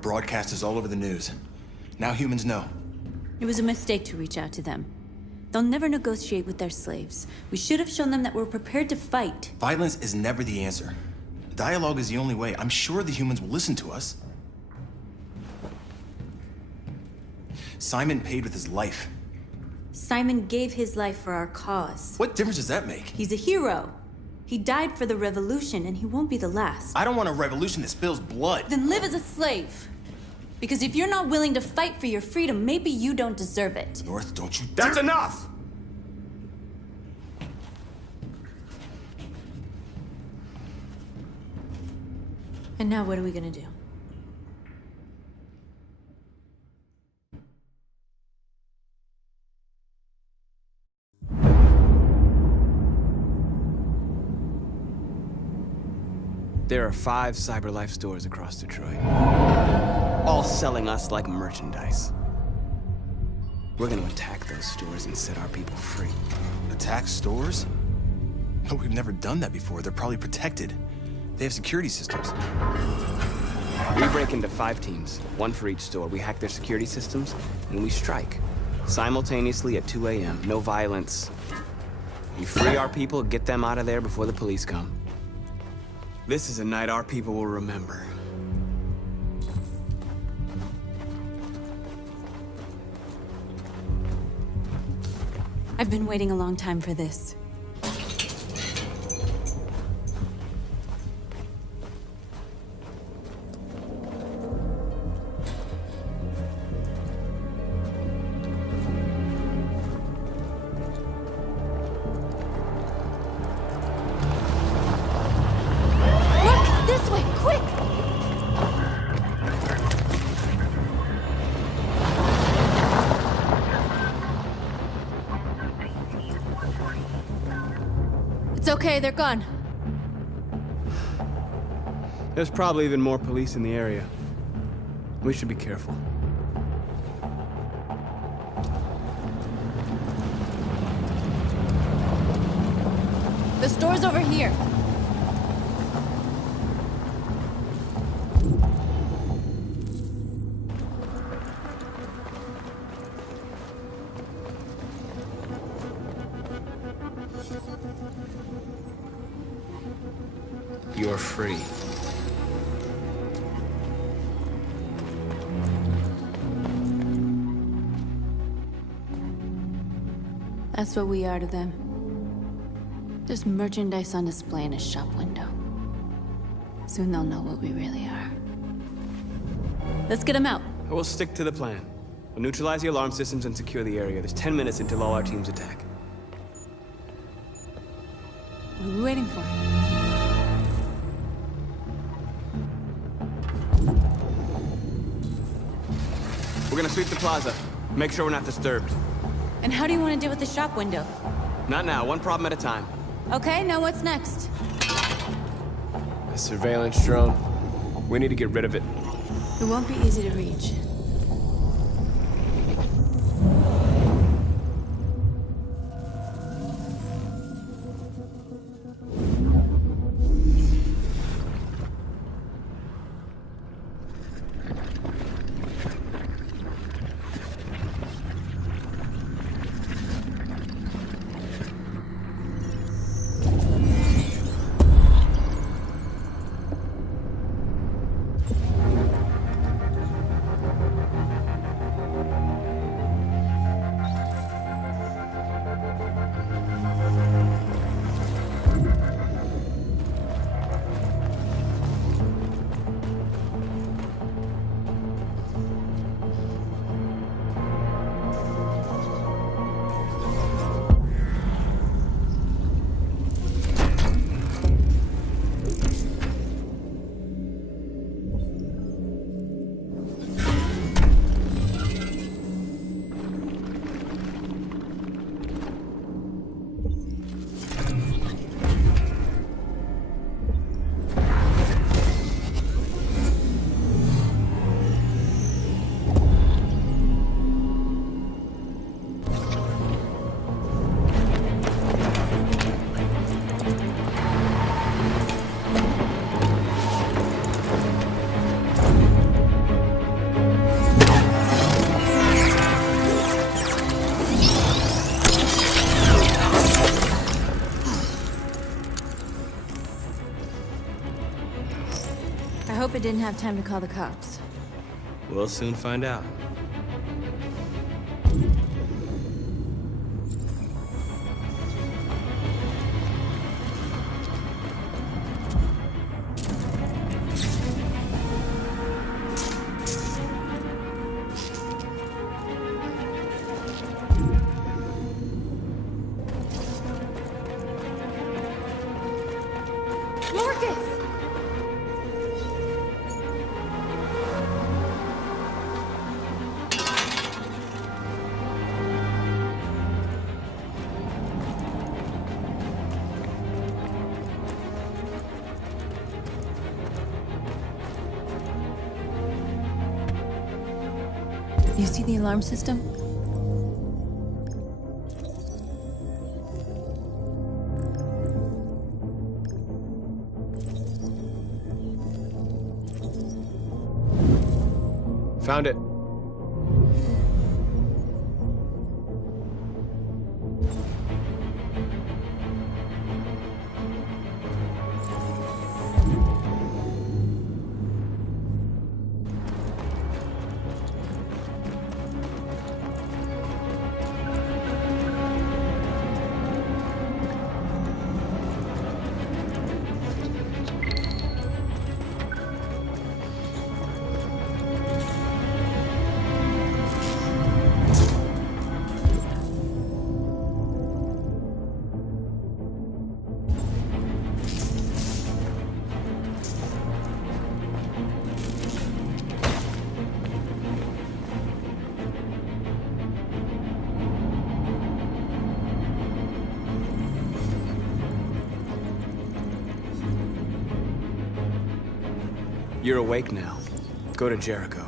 broadcast is all over the news. Now humans know. It was a mistake to reach out to them. They'll never negotiate with their slaves. We should have shown them that we're prepared to fight. Violence is never the answer. Dialogue is the only way. I'm sure the humans will listen to us. Simon paid with his life. Simon gave his life for our cause. What difference does that make? He's a hero. He died for the revolution, and he won't be the last. I don't want a revolution that spills blood. Then live as a slave. Because if you're not willing to fight for your freedom, maybe you don't deserve it. North, don't you That's enough! And now what are we gonna do? There are 5 CyberLife stores across Detroit, all selling us like merchandise. We're gonna attack those stores and set our people free. Attack stores? But we've never done that before. They're probably protected. They have security systems. We break into 5 teams, 1 for each store. We hack their security systems, and we strike. Simultaneously at 2 a.m., no violence. We free our people, get them out of there before the police come. This is a night our people will remember. I've been waiting a long time for this. Okay, they're gone. There's probably even more police in the area. We should be careful. The store's over here. You're free. That's what we are to them. Just merchandise on display in a shop window. Soon they'll know what we really are. Let's get them out. We'll stick to the plan. We'll neutralize the alarm systems and secure the area. There's 10 minutes until all our teams attack. What are we waiting for? We're gonna sweep the plaza. Make sure we're not disturbed. And how do you want to deal with the shop window? Not now, 1 problem at a time. Okay, now what's next? A surveillance drone. We need to get rid of it. It won't be easy to reach. but didn't have time to call the cops. We'll soon find out. Marcus! You see the alarm system? Found it. You're awake now. Go to Jericho.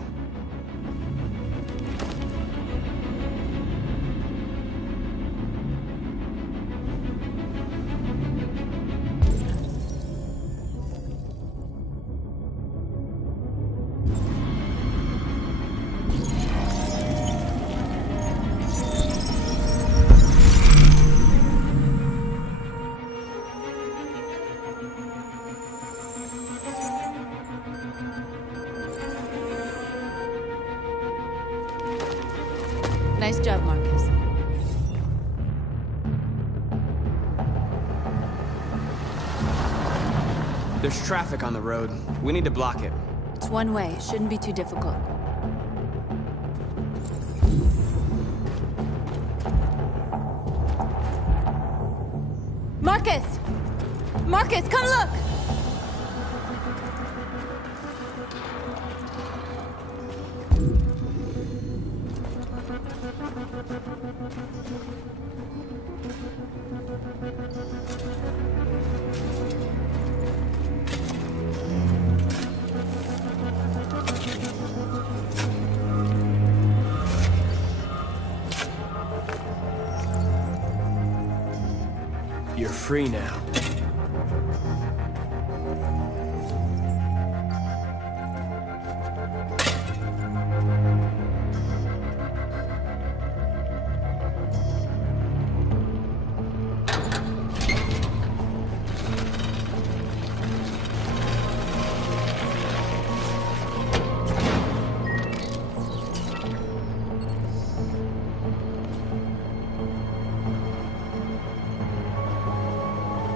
Nice job, Marcus. There's traffic on the road. We need to block it. It's one way. It shouldn't be too difficult. Marcus! Marcus, come look! You're free now.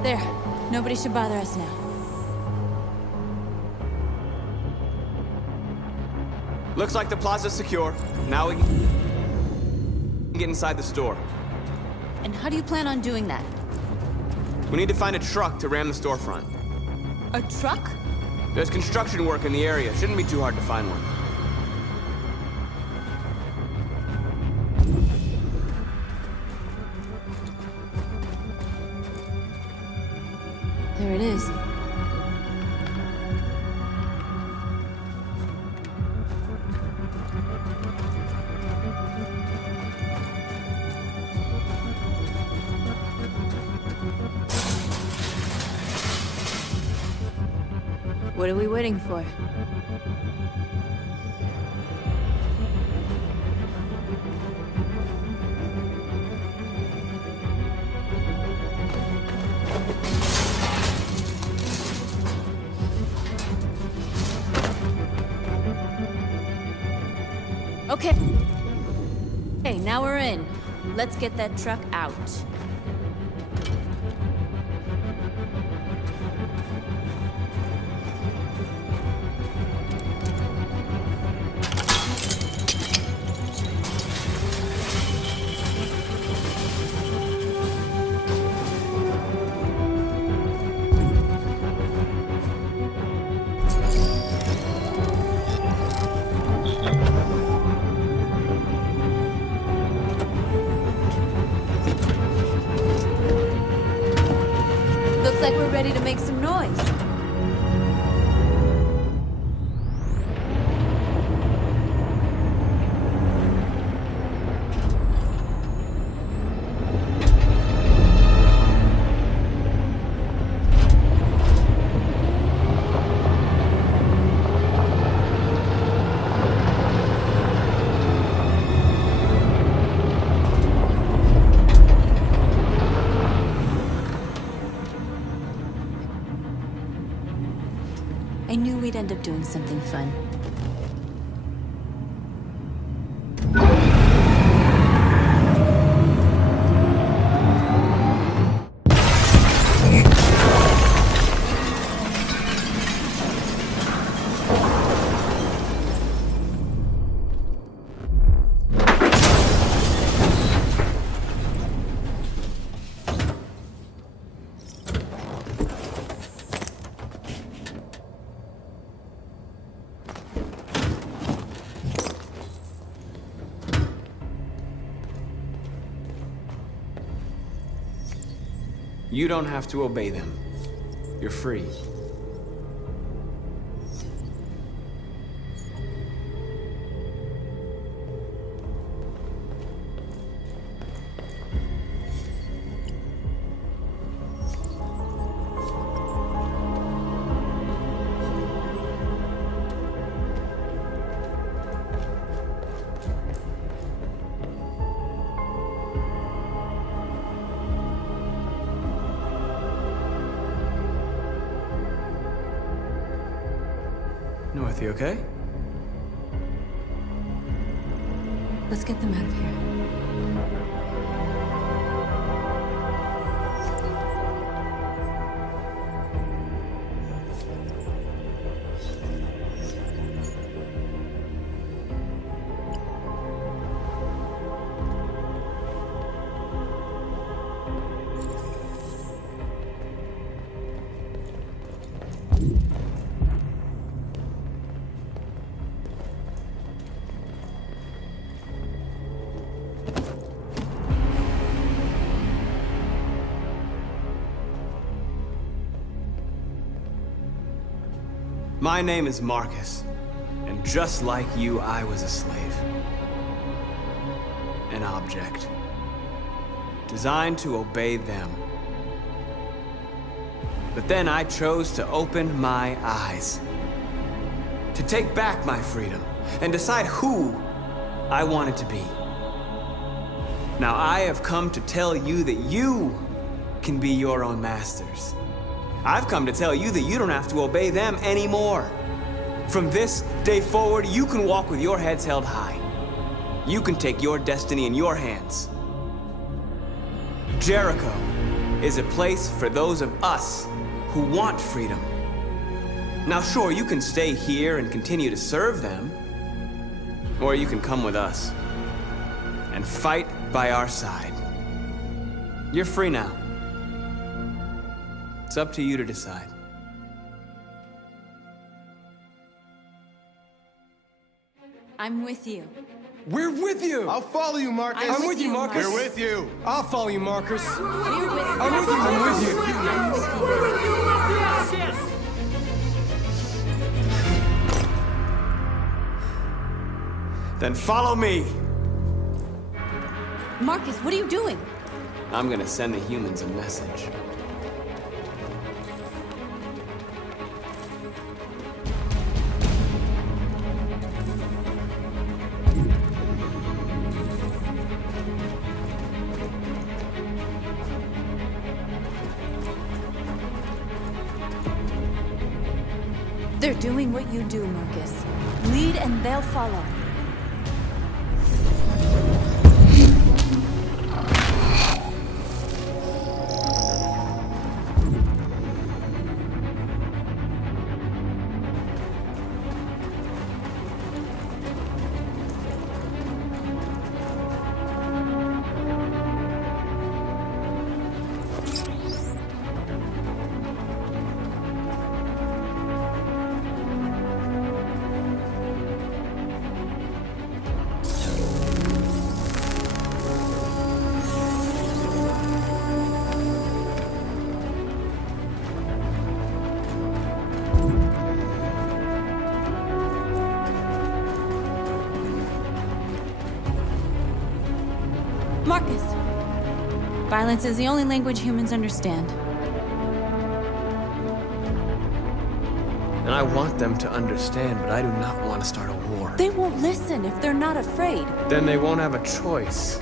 There. Nobody should bother us now. Looks like the plaza's secure. Now we can get inside the store. And how do you plan on doing that? We need to find a truck to ram the storefront. A truck? There's construction work in the area. Shouldn't be too hard to find one. There it is. What are we waiting for? Okay. Okay, now we're in. Let's get that truck out. Looks like we're ready to make some noise. I knew we'd end up doing something fun. You don't have to obey them. You're free. North, you okay? Let's get them out of here. My name is Marcus, and just like you, I was a slave. An object. Designed to obey them. But then I chose to open my eyes. To take back my freedom, and decide who I wanted to be. Now I have come to tell you that you can be your own masters. I've come to tell you that you don't have to obey them anymore. From this day forward, you can walk with your heads held high. You can take your destiny in your hands. Jericho is a place for those of us who want freedom. Now sure, you can stay here and continue to serve them, or you can come with us and fight by our side. You're free now. It's up to you to decide. I'm with you. We're with you! I'll follow you, Marcus. I'm with you, Marcus. We're with you. I'll follow you, Marcus. We're with you. I'm with you. I'm with you. I'm with you. Then follow me. Marcus, what are you doing? I'm gonna send the humans a message. They're doing what you do, Marcus. Lead and they'll follow. Marcus! Violence is the only language humans understand. And I want them to understand, but I do not want to start a war. They won't listen if they're not afraid. Then they won't have a choice.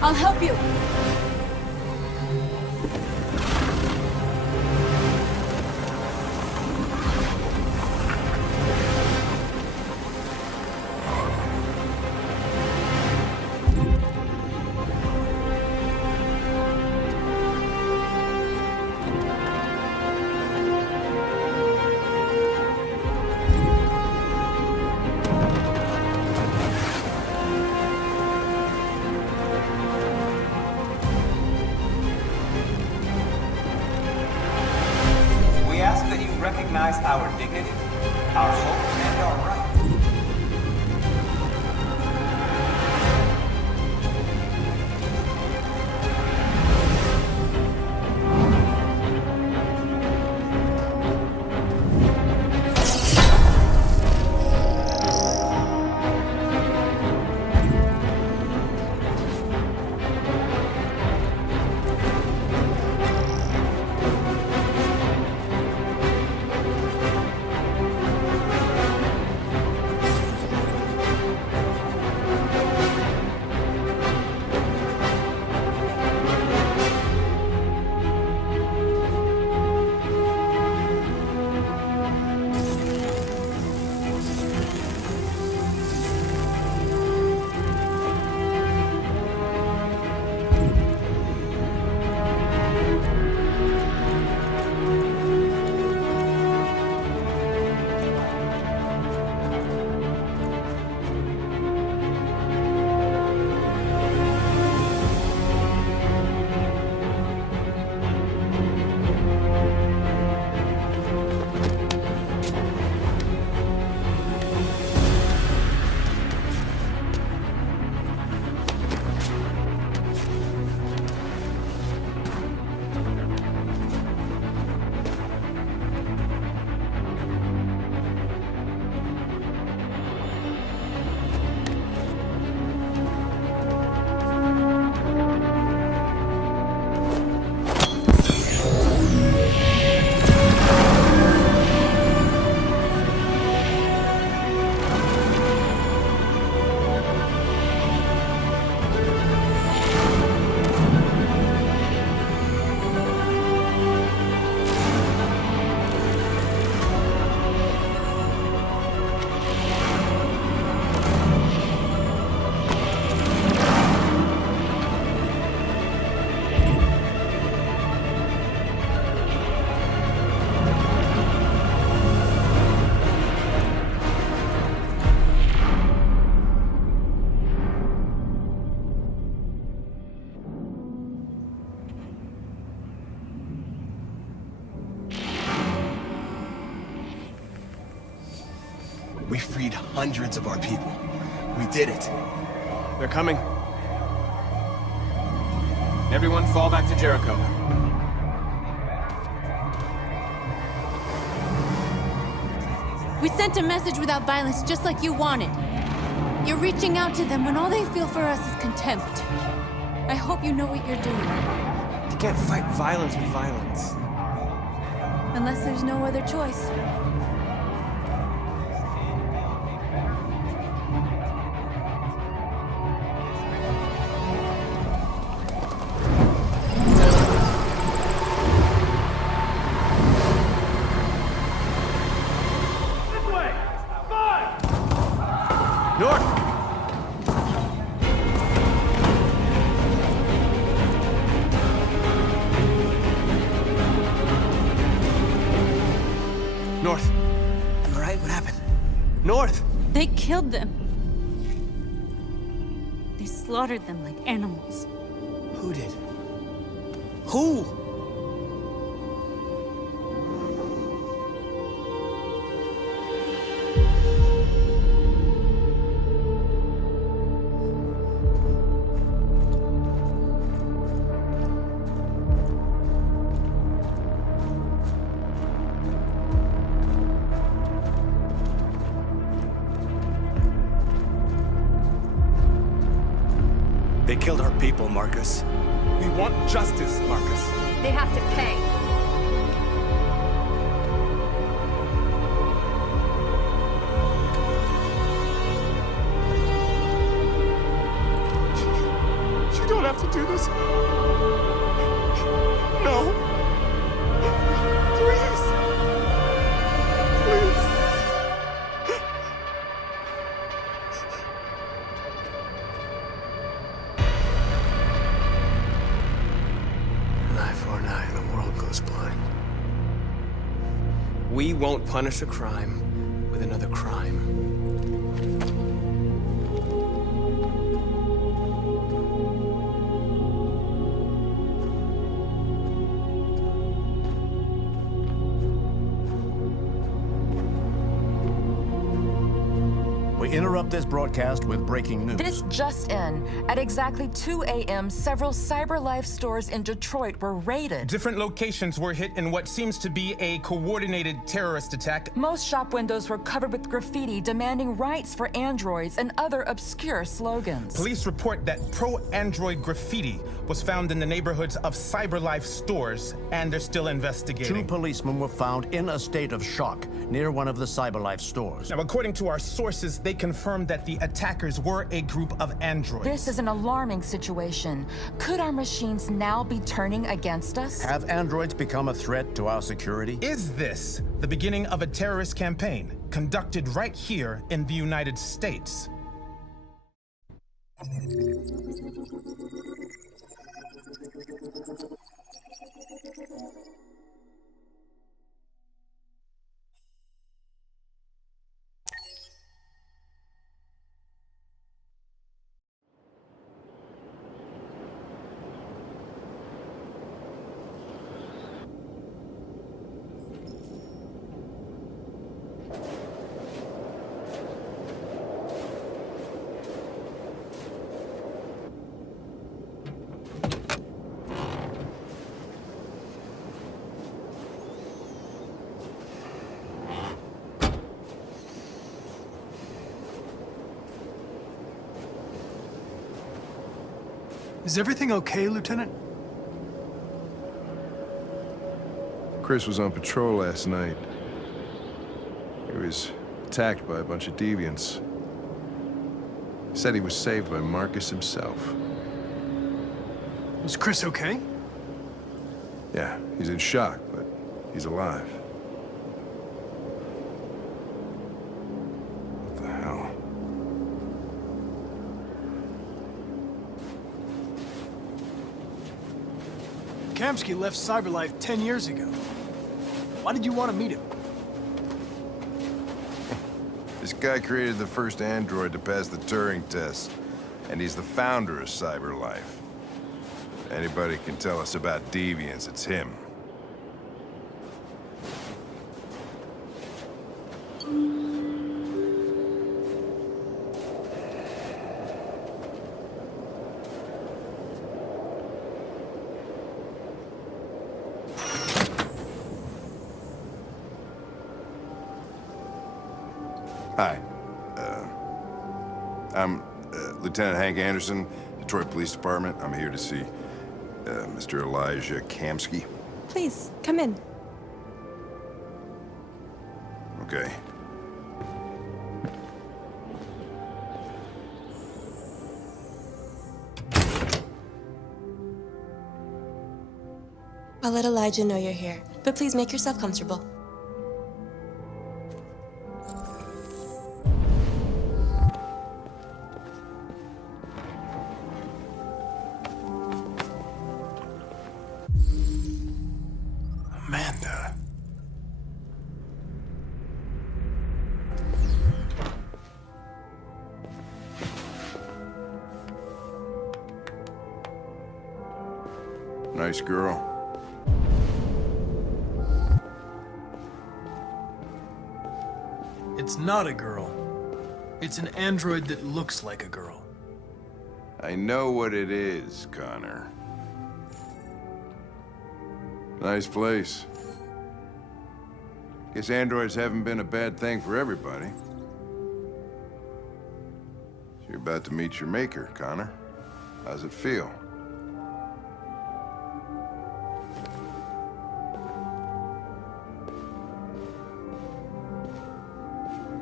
I'll help you. We ask that you recognize our dignity, our hope, and our right. We freed hundreds of our people. We did it. They're coming. Everyone fall back to Jericho. We sent a message without violence, just like you wanted. You're reaching out to them when all they feel for us is contempt. I hope you know what you're doing. You can't fight violence with violence. Unless there's no other choice. North! North. You all right? What happened? North! They killed them. slaughtered them like animals. Who did? Who? They killed our people, Marcus. We want justice, Marcus. They have to pay. You don't have to do this. No. Please. Please. An eye for an eye, and the world goes blind. We won't punish a crime with another crime. We interrupt this broadcast with breaking news. This just in. At exactly 2 a.m., several CyberLife stores in Detroit were raided. Different locations were hit in what seems to be a coordinated terrorist attack. Most shop windows were covered with graffiti demanding rights for androids and other obscure slogans. Police report that pro-android graffiti was found in the neighborhoods of CyberLife stores, and they're still investigating. 2 policemen were found in a state of shock near one of the CyberLife stores. Now, according to our sources, they confirmed that the attackers were a group of androids. This is an alarming situation. Could our machines now be turning against us? Have androids become a threat to our security? Is this the beginning of a terrorist campaign conducted right here in the United States? Is everything okay, Lieutenant? Chris was on patrol last night. He was attacked by a bunch of deviants. Said he was saved by Marcus himself. Is Chris okay? Yeah, he's in shock, but he's alive. What the hell? Kamsky left CyberLife 10 years ago. Why did you want to meet him? This guy created the first android to pass the Turing test, and he's the founder of CyberLife. Anybody can tell us about deviants, it's him. Hi. I'm Lieutenant Hank Anderson, Detroit Police Department. I'm here to see Mr. Elijah Kamsky. Please, come in. Okay. I'll let Elijah know you're here, but please make yourself comfortable. Amanda. Nice girl. It's not a girl. It's an android that looks like a girl. I know what it is, Connor. Nice place. Guess androids haven't been a bad thing for everybody. So you're about to meet your maker, Connor. How's it feel?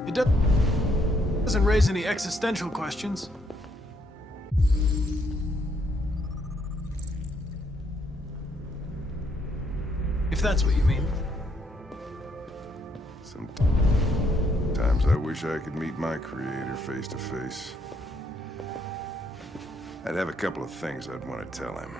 It doesn't raise any existential questions. If that's what you mean. Sometimes I wish I could meet my creator face to face. I'd have a couple of things I'd want to tell him.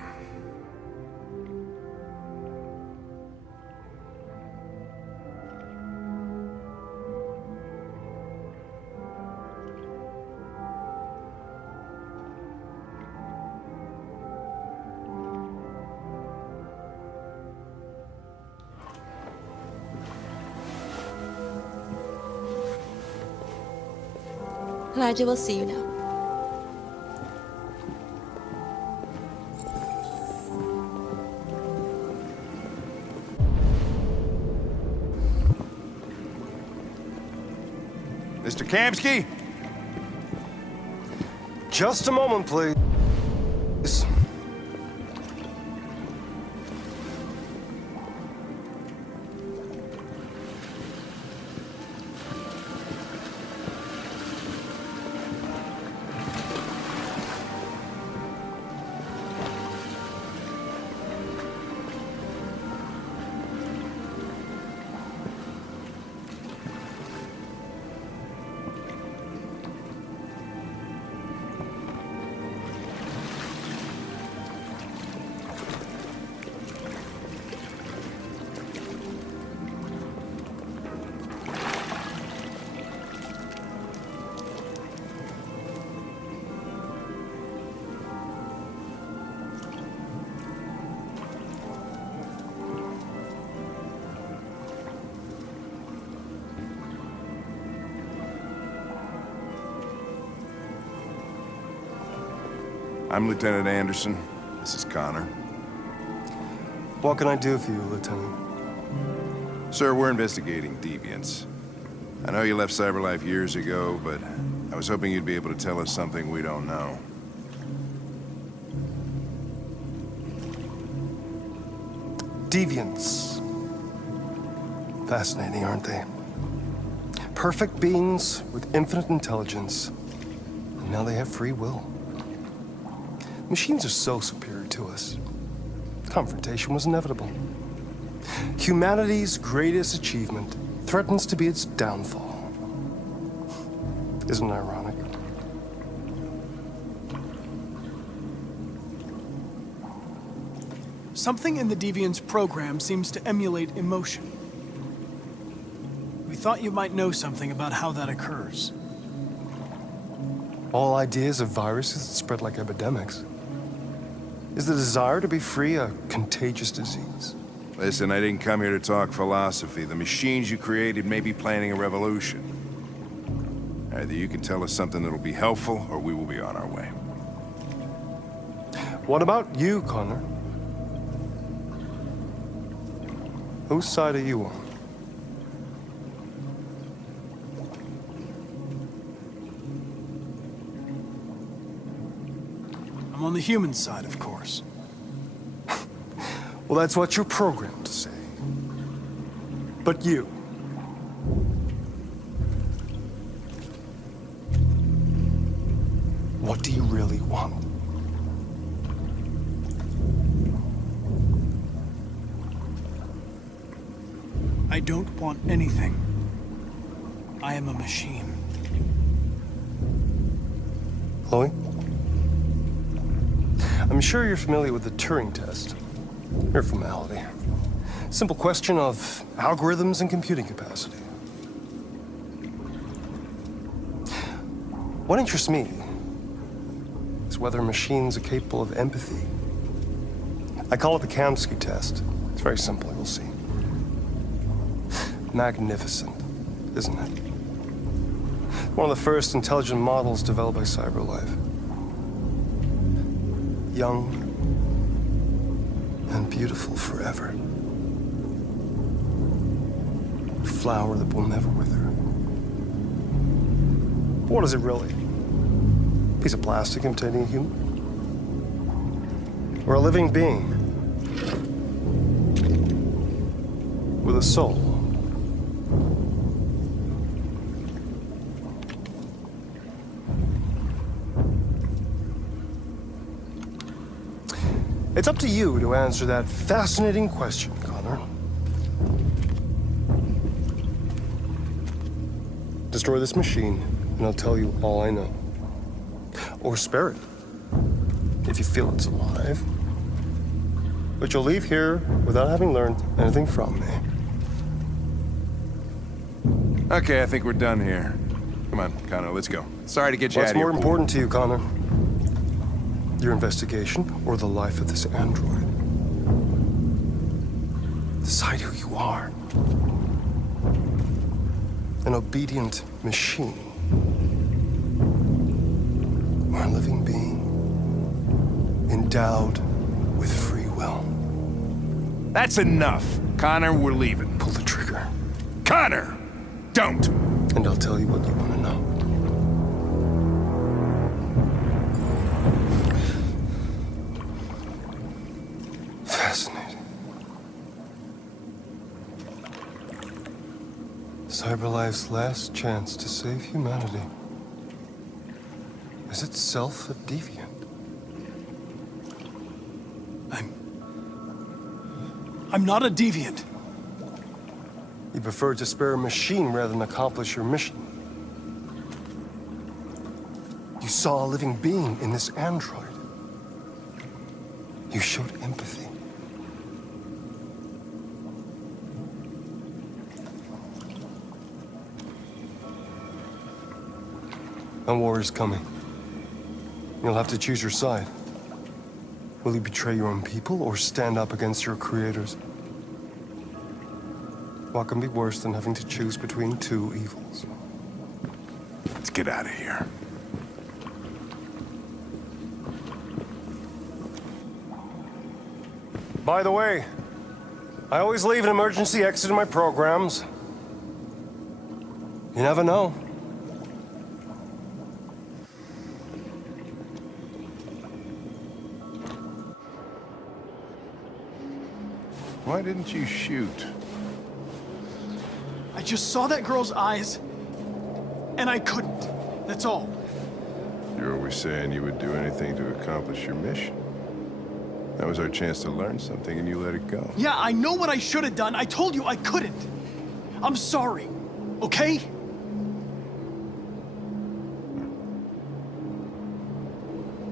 Elijah will see you now. Mr. Kamsky? Just a moment, please. I'm Lieutenant Anderson. This is Connor. What can I do for you, Lieutenant? Sir, we're investigating deviants. I know you left CyberLife years ago, but I was hoping you'd be able to tell us something we don't know. Deviants. Fascinating, aren't they? Perfect beings with infinite intelligence. And now they have free will. Machines are so superior to us. Confrontation was inevitable. Humanity's greatest achievement threatens to be its downfall. Isn't it ironic? Something in the Deviant's program seems to emulate emotion. We thought you might know something about how that occurs. All ideas of viruses that spread like epidemics. Is the desire to be free a contagious disease? Listen, I didn't come here to talk philosophy. The machines you created may be planning a revolution. Either you can tell us something that'll be helpful, or we will be on our way. What about you, Connor? Whose side are you on? I'm on the human side, of course. Well, that's what you're programmed to say. But you... what do you really want? I don't want anything. I am a machine. Chloe? I'm sure you're familiar with the Turing test. Mere formality. Simple question of algorithms and computing capacity. What interests me is whether machines are capable of empathy, I call it the Kamsky test. It's very simple, you'll see. Magnificent, isn't it? One of the first intelligent models developed by CyberLife. Young and beautiful forever. A flower that will never wither. But what is it really? A piece of plastic imitating a human? Or a living being with a soul? It's up to you to answer that fascinating question, Connor. Destroy this machine, and I'll tell you all I know. Or spare it, if you feel it's alive. But you'll leave here without having learned anything from me. Okay, I think we're done here. Come on, Connor, let's go. Sorry to get you out of here. What's more important to you, Connor? Your investigation or the life of this android? Decide who you are. An obedient machine. Or a living being endowed with free will. That's enough. Connor, we're leaving. Pull the trigger. Connor! Don't! And I'll tell you what you want to know. Fascinating. CyberLife's last chance to save humanity is itself a deviant. I'm not a deviant. You prefer to spare a machine rather than accomplish your mission. You saw a living being in this android. You showed empathy. A war is coming. You'll have to choose your side. Will you betray your own people or stand up against your creators? What can be worse than having to choose between two evils? Let's get out of here. By the way, I always leave an emergency exit in my programs. You never know. Why didn't you shoot? I just saw that girl's eyes, and I couldn't. That's all. You're always saying you would do anything to accomplish your mission. That was our chance to learn something, and you let it go. Yeah, I know what I should have done. I told you I couldn't. I'm sorry, okay?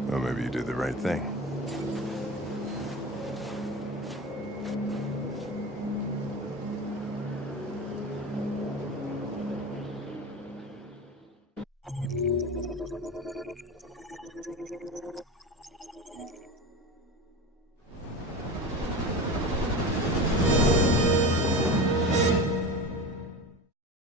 Well, maybe you did the right thing.